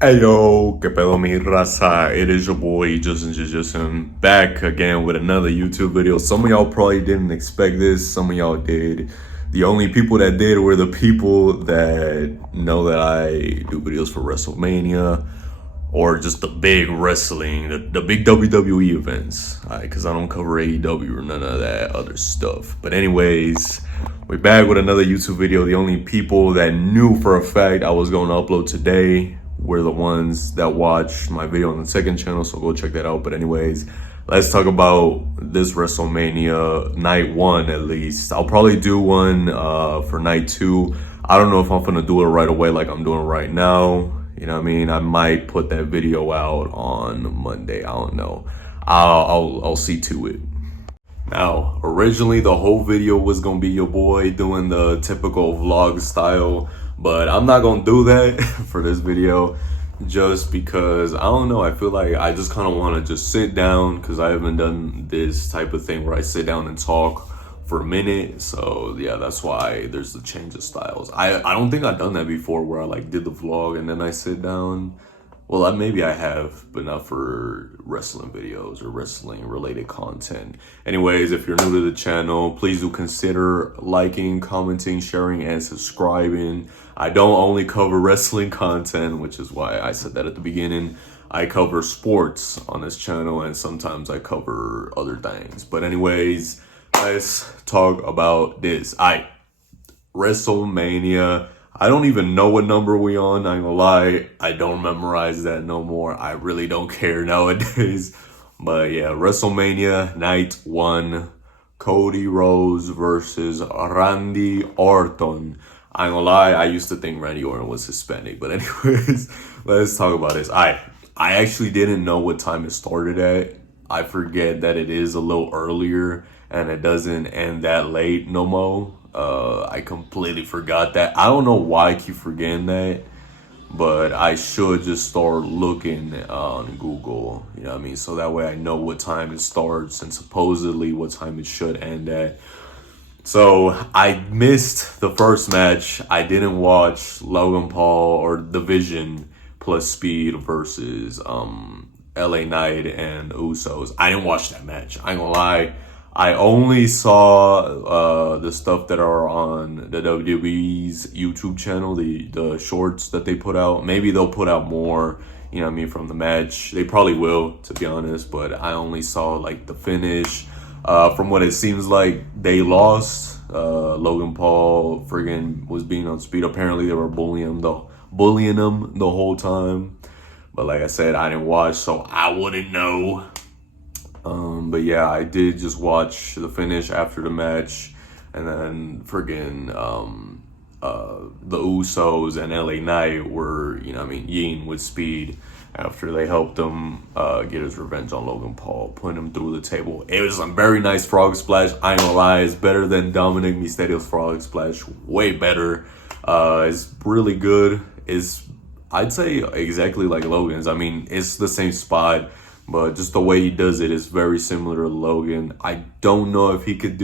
Hey yo, que pedo mi raza? It is your boy Justin back again with another YouTube video. Some of y'all probably didn't expect this, some of y'all did. The only people that did were the people that know that I do videos for Wrestlemania or just the big wrestling, the big WWE events. Because I don't cover AEW or none of that other stuff. But anyways, we're back with another YouTube video. The only people that knew for a fact I was going to upload today were the ones that watched my video on the second channel, so go check that out. But anyways, let's talk about this WrestleMania night one at least. I'll probably do one for night two. I don't know if I'm gonna do it right away like I'm doing right now. You know what I mean? I might put that video out on Monday. I don't know. I'll see to it. Now, originally the whole video was gonna be your boy doing the typical vlog style, but I'm not gonna do that for this video just because I don't know. I feel like I just kind of want to just sit down because I haven't done this type of thing where I sit down and talk for a minute. So yeah, that's why there's the change of styles. I don't think I've done that before where I like did the vlog and then I sit down. Well, maybe I have, but not for wrestling videos or wrestling related content. Anyways, if you're new to the channel, please do consider liking, commenting, sharing, and subscribing. I don't only cover wrestling content, which is why I said that at the beginning. I cover sports on this channel, and sometimes I cover other things. But anyways, let's talk about this. WrestleMania. I don't even know what number we on. I ain't gonna lie. I don't memorize that no more. I really don't care nowadays. But yeah, WrestleMania night one. Cody Rhodes versus Randy Orton. I ain't gonna lie. I used to think Randy Orton was Hispanic. But anyways, let's talk about this. I actually didn't know what time it started at. I forget that it is a little earlier and it doesn't end that late no more. I completely forgot that. I don't know why I keep forgetting that, but I should just start looking on Google, you know what I mean? So that way I know what time it starts and supposedly what time it should end at. So I missed the first match. I didn't watch Logan Paul or Division plus Speed versus LA Knight and Usos. I didn't watch that match. I ain't gonna lie. I only saw the stuff that are on the WWE's YouTube channel, the shorts that they put out. Maybe they'll put out more, you know what I mean, from the match. They probably will, to be honest, but I only saw like the finish. From what it seems like, they lost. Logan Paul friggin' was being on Speed. Apparently they were bullying him the whole time. But like I said, I didn't watch, so I wouldn't know. But yeah, I did just watch the finish after the match, and then friggin' the Usos and LA Knight were, you know what I mean, ying with Speed after they helped him get his revenge on Logan Paul, putting him through the table. It was a very nice frog splash. I ain't gonna lie, it's better than Dominic Mysterio's frog splash. Way better. It's really good. I'd say exactly like Logan's. I mean, it's the same spot, but just the way he does it is very similar to Logan. I don't know if he can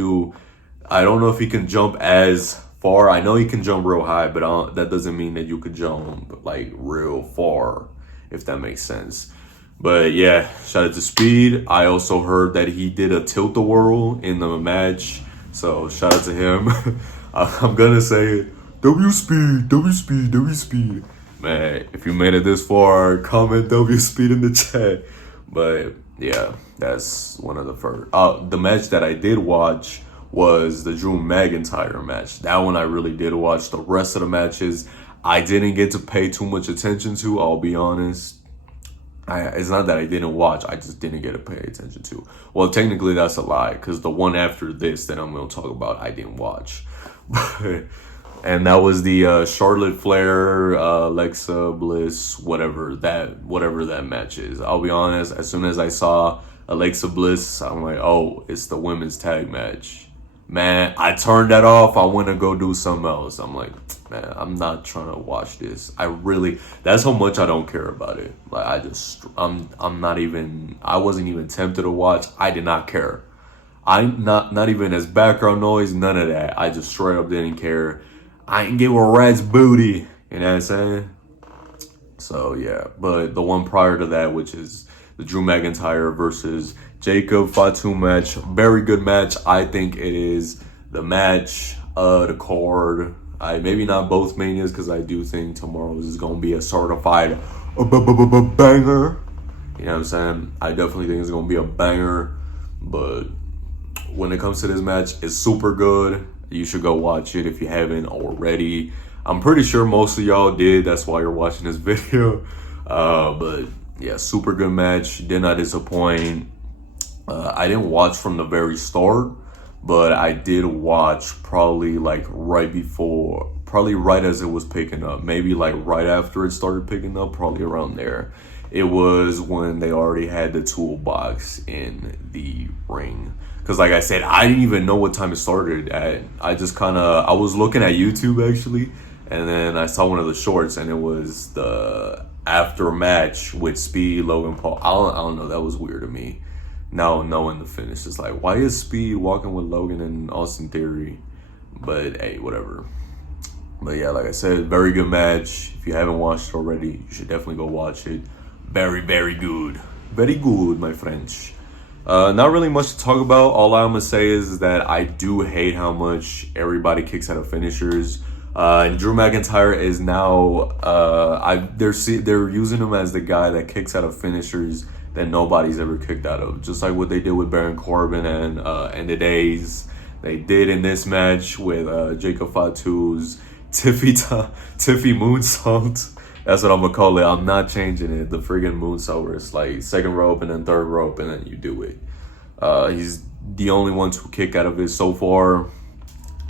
jump as far. I know he can jump real high, but that doesn't mean that you could jump like real far, if that makes sense. But yeah, shout out to Speed. I also heard that he did a tilt-a-whirl in the match, so shout out to him. I'm gonna say W Speed. Man, if you made it this far, comment W Speed in the chat. But yeah, that's one of the first. The match that I did watch was the Drew McIntyre match. That one I really did watch. The rest of the matches I didn't get to pay too much attention to, I'll be honest. It's not that I didn't watch, I just didn't get to pay attention to. Well, technically that's a lie, because the one after this that I'm going to talk about, I didn't watch. And that was the Charlotte Flair, Alexa Bliss, whatever that match is. I'll be honest, as soon as I saw Alexa Bliss, I'm like, oh, it's the women's tag match. Man, I turned that off. I went to go do something else. I'm like, man, I'm not trying to watch this. That's how much I don't care about it. Like, I wasn't even tempted to watch. I did not care. I'm not even as background noise, none of that. I just straight up didn't care. I ain't give a rat's booty. You know what I'm saying? So yeah, but the one prior to that, which is the Drew McIntyre versus Jacob Fatu match, very good match. I think it is the match, the card. I maybe not both manias because I do think tomorrow's is gonna be a certified banger. You know what I'm saying? I definitely think it's gonna be a banger. But when it comes to this match, it's super good. You should go watch it if you haven't already. I'm pretty sure most of y'all did. That's why you're watching this video. But yeah, super good match. Did not disappoint. I didn't watch from the very start, but I did watch probably like right before, probably right as it was picking up. Maybe like right after it started picking up, probably around there. It was when they already had the toolbox in the ring. Because like I said, I didn't even know what time it started at. I was looking at YouTube actually, and then I saw one of the shorts, and it was the after match with Speed, Logan Paul. I don't know, that was weird to me. Now knowing the finish, it's like, why is Speed walking with Logan and Austin Theory? But hey, whatever. But yeah, like I said, very good match. If you haven't watched it already, you should definitely go watch it. Very, very good. Very good, my French. Not really much to talk about. All I'm gonna say is that I do hate how much everybody kicks out of finishers. And Drew McIntyre is now they're using him as the guy that kicks out of finishers that nobody's ever kicked out of. Just like what they did with Baron Corbin and the days they did in this match with Jacob Fatu's Tiffy moonsault. That's what I'm gonna call it. I'm not changing it. The friggin' moonsault where it's like second rope and then third rope and then you do it. He's the only one to kick out of it so far.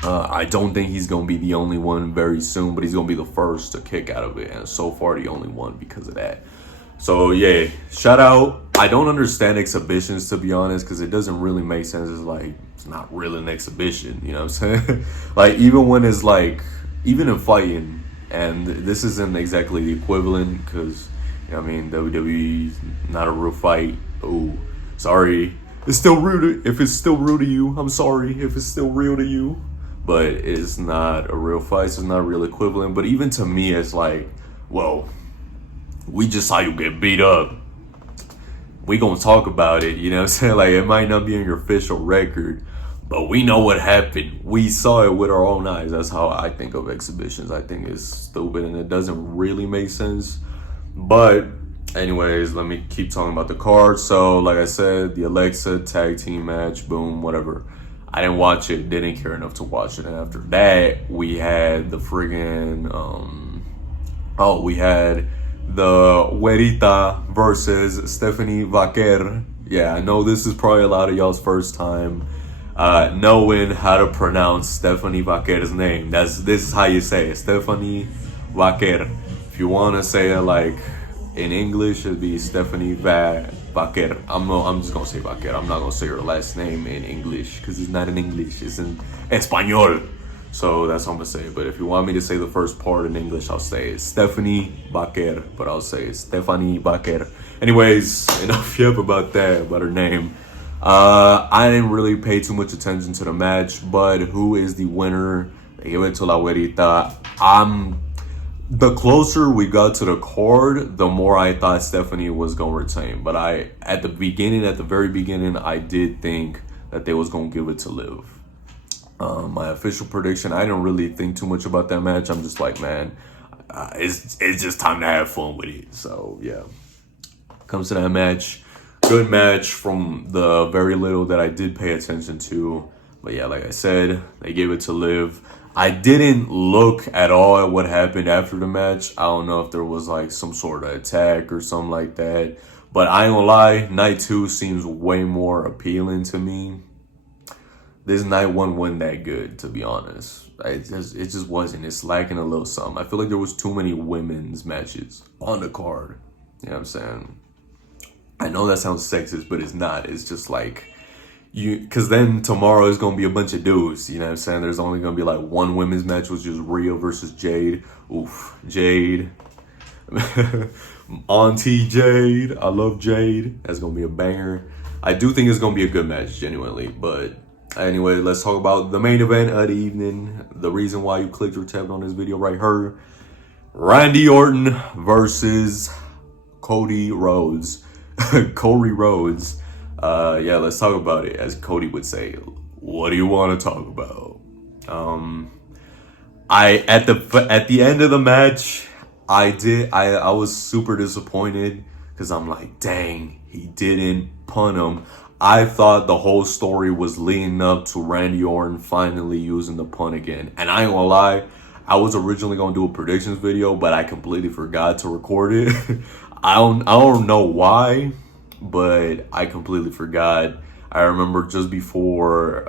I don't think he's gonna be the only one very soon, but he's gonna be the first to kick out of it, and so far the only one because of that. So yeah, shout out. I don't understand exhibitions, to be honest, because it doesn't really make sense. It's like, it's not really an exhibition, you know what I'm saying? Like, even when it's like, even in fighting, and this isn't exactly the equivalent because, you know what I mean, WWE's not a real fight. Oh, sorry. It's still real if it's still real to you. I'm sorry if it's still real to you. But it's not a real fight, so it's not a real equivalent. But even to me, it's like, well, we just saw you get beat up. We gonna talk about it, you know what I'm saying? Like, it might not be in your official record, but we know what happened. We saw it with our own eyes. That's how I think of exhibitions. I think it's stupid and it doesn't really make sense. But anyways, let me keep talking about the card. So like I said, the Alexa tag team match, boom, whatever. I didn't watch it, didn't care enough to watch it. And after that, we had the friggin' we had the Huerita versus Stephanie Vaquer. Yeah, I know this is probably a lot of y'all's first time knowing how to pronounce Stephanie Vaquer's name. This is how you say it, Stephanie Vaquer. If you want to say it like in English, it'd be Stephanie Vaquer. I'm just gonna say Vaquer. I'm not gonna say her last name in English because it's not in English. It's in Espanol. So that's what I'm gonna say. But if you want me to say the first part in English, I'll say it Stephanie Vaquer. But I'll say it Stephanie Vaquer. Anyways, enough yep about that, about her name. I didn't really pay too much attention to the match, but who is the winner? They give it to La Huerita. The closer we got to the card, the more I thought Stephanie was gonna retain. But at the very beginning, I did think that they was gonna give it to Liv. My official prediction, I didn't really think too much about that match. I'm just like, man, it's just time to have fun with it. So yeah, comes to that match. Good match from the very little that I did pay attention to. But yeah, like I said, they gave it to Liv. I didn't look at all at what happened after the match. I don't know if there was like some sort of attack or something like that. But I ain't gonna lie, night 2 seems way more appealing to me. This night 1 wasn't that good, to be honest. It just wasn't. It's lacking a little something. I feel like there was too many women's matches on the card. You know what I'm saying? I know that sounds sexist, but it's not. It's just like, because then tomorrow is going to be a bunch of dudes, you know what I'm saying? There's only going to be like one women's match, which is Rhea versus Jade. Oof, Jade. Auntie Jade. I love Jade. That's going to be a banger. I do think it's going to be a good match, genuinely. But anyway, let's talk about the main event of the evening. The reason why you clicked or tapped on this video right here. Randy Orton versus Cody Rhodes. Cody Rhodes. Yeah, let's talk about it. As Cody would say, what do you want to talk about? At the end of the match, I was super disappointed because I'm like, dang, he didn't pun him. I thought the whole story was leading up to Randy Orton finally using the pun again. And I ain't gonna lie, I was originally gonna do a predictions video, but I completely forgot to record it. I don't know why, but I completely forgot. I remember just before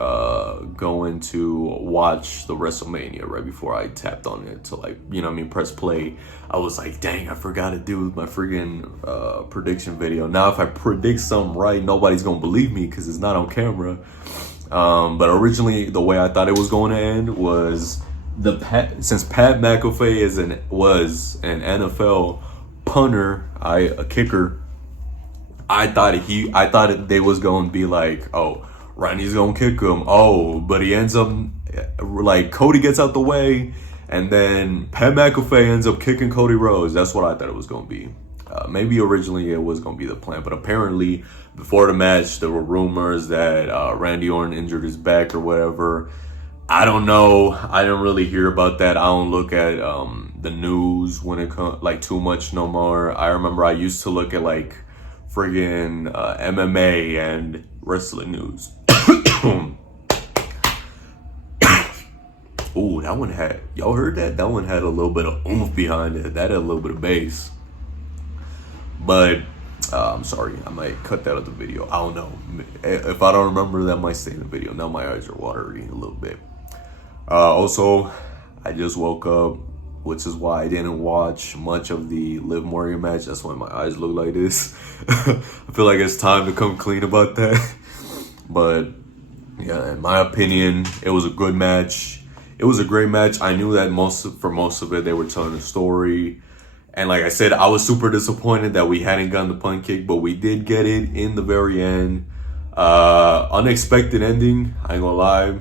going to watch the Wrestlemania, right before I tapped on it to, like, you know what I mean, press play, I was like, dang, I forgot to do my friggin' prediction video. Now, if I predict something right, nobody's gonna believe me because it's not on camera. But originally, the way I thought it was going to end was since Pat McAfee was an NFL punter, a kicker. I thought they was gonna be like, oh, Randy's gonna kick him. Oh, but he ends up like Cody gets out the way, and then Pat McAfee ends up kicking Cody Rhodes. That's what I thought it was gonna be. Maybe originally it was gonna be the plan, but apparently before the match there were rumors that Randy Orton injured his back or whatever. I don't know. I didn't really hear about that. I don't look at the news when it comes like too much no more. I remember I used to look at like friggin' MMA and wrestling news. Ooh, that one had, y'all heard that? That one had a little bit of oomph behind it. That had a little bit of bass. But I'm sorry, I might cut that out of the video. I don't know. If I don't remember, that might stay in the video. Now my eyes are watery a little bit. Also, I just woke up, which is why I didn't watch much of the Liv Morgan match. That's why my eyes look like this. I feel like it's time to come clean about that. But yeah, in my opinion, it was a good match. It was a great match. I knew that for most of it, they were telling a story. And like I said, I was super disappointed that we hadn't gotten the pun kick, but we did get it in the very end. Unexpected ending, I ain't gonna lie.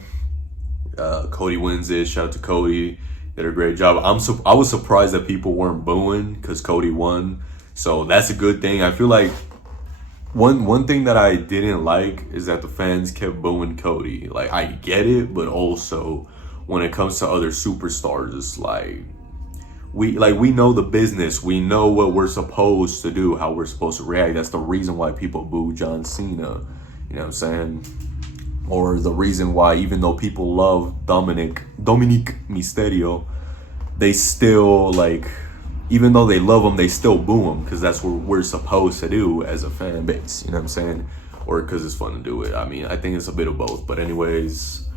Cody wins it. Shout out to Cody. Did a great job. I was surprised that people weren't booing because Cody won. So that's a good thing. I feel like one thing that I didn't like is that the fans kept booing Cody. Like, I get it, but also when it comes to other superstars, it's like we know the business. We know what we're supposed to do, how we're supposed to react. That's the reason why people boo John Cena. You know what I'm saying? Or the reason why, even though people love Dominic Mysterio, they still, like, even though they love him, they still boo him because that's what we're supposed to do as a fan base. You know what I'm saying? Or because it's fun to do it. I mean, I think it's a bit of both. But anyways,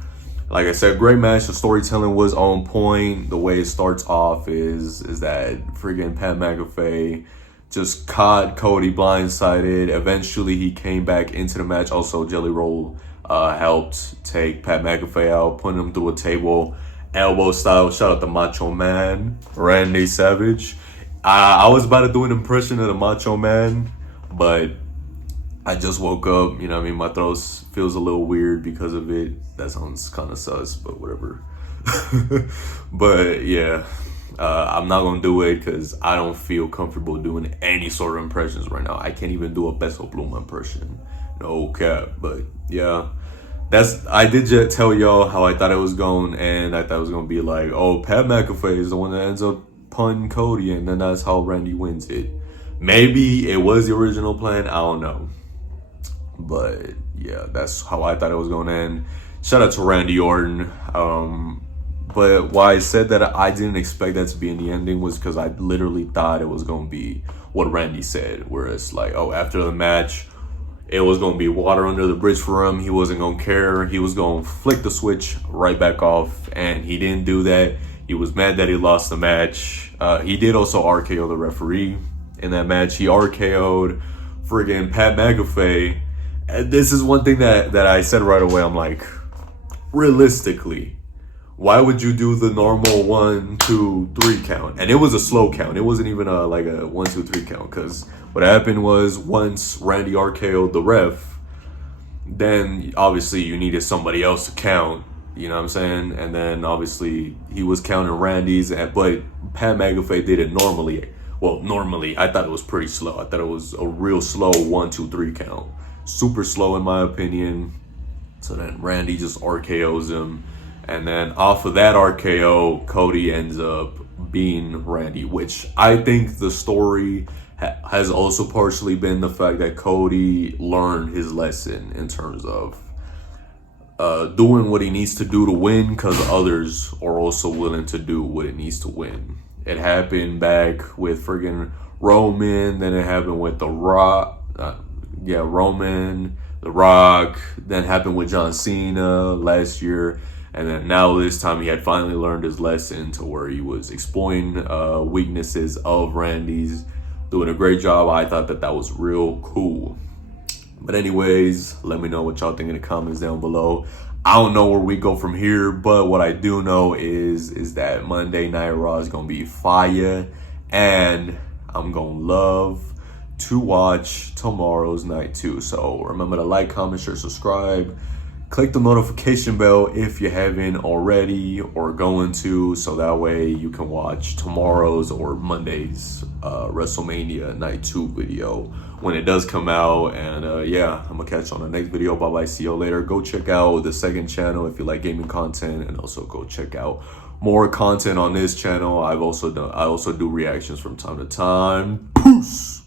like I said, great match. The storytelling was on point. The way it starts off is that friggin' Pat McAfee just caught Cody blindsided. Eventually, he came back into the match. Also, Jelly Roll helped take Pat McAfee out, putting him through a table, elbow style. Shout out to Macho Man, Randy Savage. I was about to do an impression of the Macho Man, but I just woke up. You know what I mean? My throat feels a little weird because of it. That sounds kind of sus, but whatever. But yeah, I'm not gonna do it because I don't feel comfortable doing any sort of impressions right now. I can't even do a Peso Pluma impression. No cap. But yeah, I did just tell y'all how I thought it was going, and I thought it was gonna be like, oh, Pat McAfee is the one that ends up punning Cody, and then that's how Randy wins it. Maybe it was the original plan. I don't know. But yeah, that's how I thought it was going to end. Shout out to Randy Orton. But why I said that I didn't expect that to be in the ending was because I literally thought it was going to be what Randy said, where it's like, oh, after the match, it was going to be water under the bridge for him. He wasn't going to care. He was going to flick the switch right back off, and he didn't do that. He was mad that he lost the match. He did also RKO the referee in that match. He RKO'd friggin' Pat McAfee. And this is one thing that I said right away. I'm like, realistically, why would you do the normal 1, 2, 3 count? And it was a slow count. It wasn't even like a 1, 2, 3 count. Because what happened was once Randy RKO'd the ref, then obviously you needed somebody else to count. You know what I'm saying? And then obviously he was counting Randy's, but Pat McAfee did it normally. Well, normally I thought it was pretty slow. I thought it was a real slow 1, 2, 3 count. Super slow in my opinion. So then Randy just RKO's him. And then off of that RKO, Cody ends up being Randy, which I think the story has also partially been the fact that Cody learned his lesson in terms of doing what he needs to do to win, because others are also willing to do what it needs to win. It happened back with friggin' Roman, then it happened with The Rock. Roman, The Rock, then happened with John Cena last year. And then now this time he had finally learned his lesson to where he was exploiting weaknesses of Randy's, doing a great job. I thought that was real cool. But anyways, let me know what y'all think in the comments down below. I don't know where we go from here, but what I do know is that Monday Night Raw is gonna be fire, and I'm gonna love to watch tomorrow's night too. So remember to like, comment, share, subscribe. Click the notification bell if you haven't already or going to, so that way you can watch tomorrow's or Monday's WrestleMania Night 2 video when it does come out. And yeah, I'm gonna catch you on the next video. Bye bye, see you later. Go check out the second channel if you like gaming content, and also go check out more content on this channel. I also do reactions from time to time. Peace.